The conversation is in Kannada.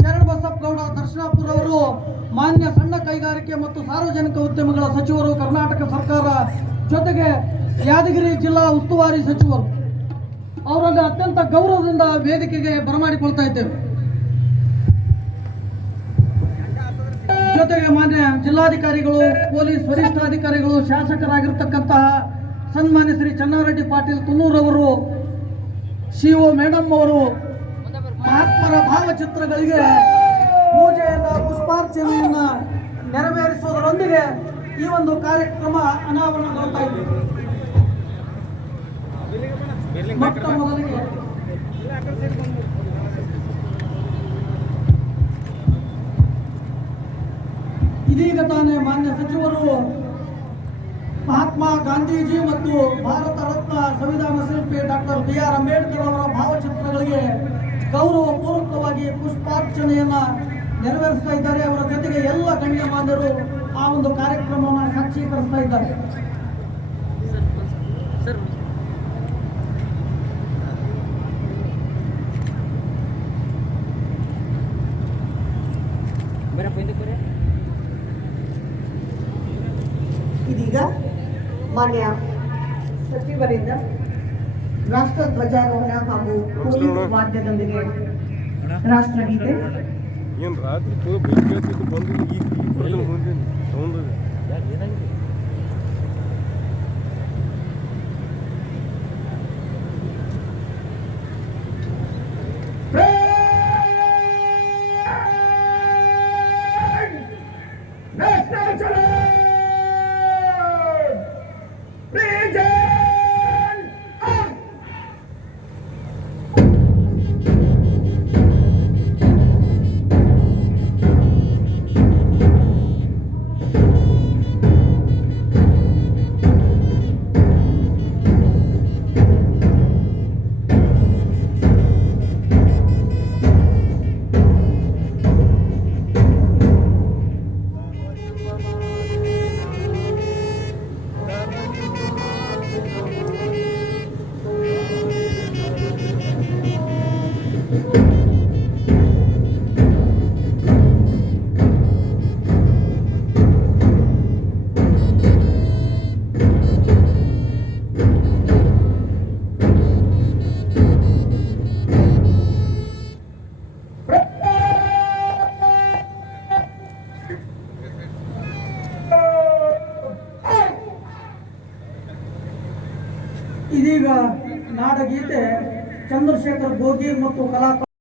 ಶರಣಬಸಪ್ಪಗೌಡ ದರ್ಶನಾಪುರ ಅವರು ಮಾನ್ಯ ಸಣ್ಣ ಕೈಗಾರಿಕೆ ಮತ್ತು ಸಾರ್ವಜನಿಕ ಉದ್ಯಮಗಳ ಸಚಿವರು, ಕರ್ನಾಟಕ ಸರ್ಕಾರ, ಜೊತೆಗೆ ಯಾದಗಿರಿ ಜಿಲ್ಲಾ ಉಸ್ತುವಾರಿ ಸಚಿವರು ಅವರನ್ನು ಅತ್ಯಂತ ಗೌರವದಿಂದ ವೇದಿಕೆಗೆ ಬರಮಾಡಿಕೊಳ್ತಾ ಇದ್ದೇವೆ. ಜೊತೆಗೆ ಮಾನ್ಯ ಜಿಲ್ಲಾಧಿಕಾರಿಗಳು, ಪೊಲೀಸ್ ವರಿಷ್ಠಾಧಿಕಾರಿಗಳು, ಶಾಸಕರಾಗಿರ್ತಕ್ಕಂತಹ ಸನ್ಮಾನ್ಯ ಶ್ರೀ ಚನ್ನಾರೆಡ್ಡಿ ಪಾಟೀಲ್ ತುನ್ನೂರವರು, ಶಿಒ ಮೇಡಮ್ ಅವರು ಮಹಾತ್ಮರ ಭಾವಚಿತ್ರಗಳಿಗೆ ಪೂಜೆಯನ್ನ, ಪುಷ್ಪಾರ್ಚನೆಯನ್ನ ನೆರವೇರಿಸುವುದರೊಂದಿಗೆ ಈ ಒಂದು ಕಾರ್ಯಕ್ರಮ ಅನಾವರಣಗೊಳ್ತಾ ಇದೆ. ಮೊಟ್ಟ ಮೊದಲಿಗೆ ಇದೀಗ ತಾನೇ ಮಾನ್ಯ ಸಚಿವರು ಮಹಾತ್ಮ ಗಾಂಧೀಜಿ ಮತ್ತು ಭಾರತ ರತ್ನ ಸಂವಿಧಾನ ಶಿಲ್ಪಿ ಡಾಕ್ಟರ್ BR ಅಂಬೇಡ್ಕರ್ ಅವರ ಭಾವಚಿತ್ರಗಳಿಗೆ ಗೌರವಪೂರ್ವಕವಾಗಿ ಪುಷ್ಪಾರ್ಚನೆಯನ್ನ ನೆರವೇರಿಸ್ತಾ ಇದ್ದಾರೆ. ಅವರ ಜೊತೆಗೆ ಎಲ್ಲ ಗಣ್ಯಮಾನ್ಯರು ಆ ಒಂದು ಕಾರ್ಯಕ್ರಮವನ್ನು ಸಾಕ್ಷೀಕರಿಸ್ತಾ ಇದ್ದಾರೆ. ಇದೀಗ ಮಾನ್ಯ ಸಚಿವರಿಂದ ರಾಷ್ಟ್ರ ಧ್ವಜಾರೋಹಣ ಹಾಗೂ ಪೊಲೀಸ್ ವಾದ್ಯದೊಂದಿಗೆ ರಾಷ್ಟ್ರಗೀತೆ. ಇದೀಗ ನಾಡಗೀತೆ ಚಂದ್ರಶೇಖರ್ ಗೋಗಿ ಮತ್ತು ಕಲಾ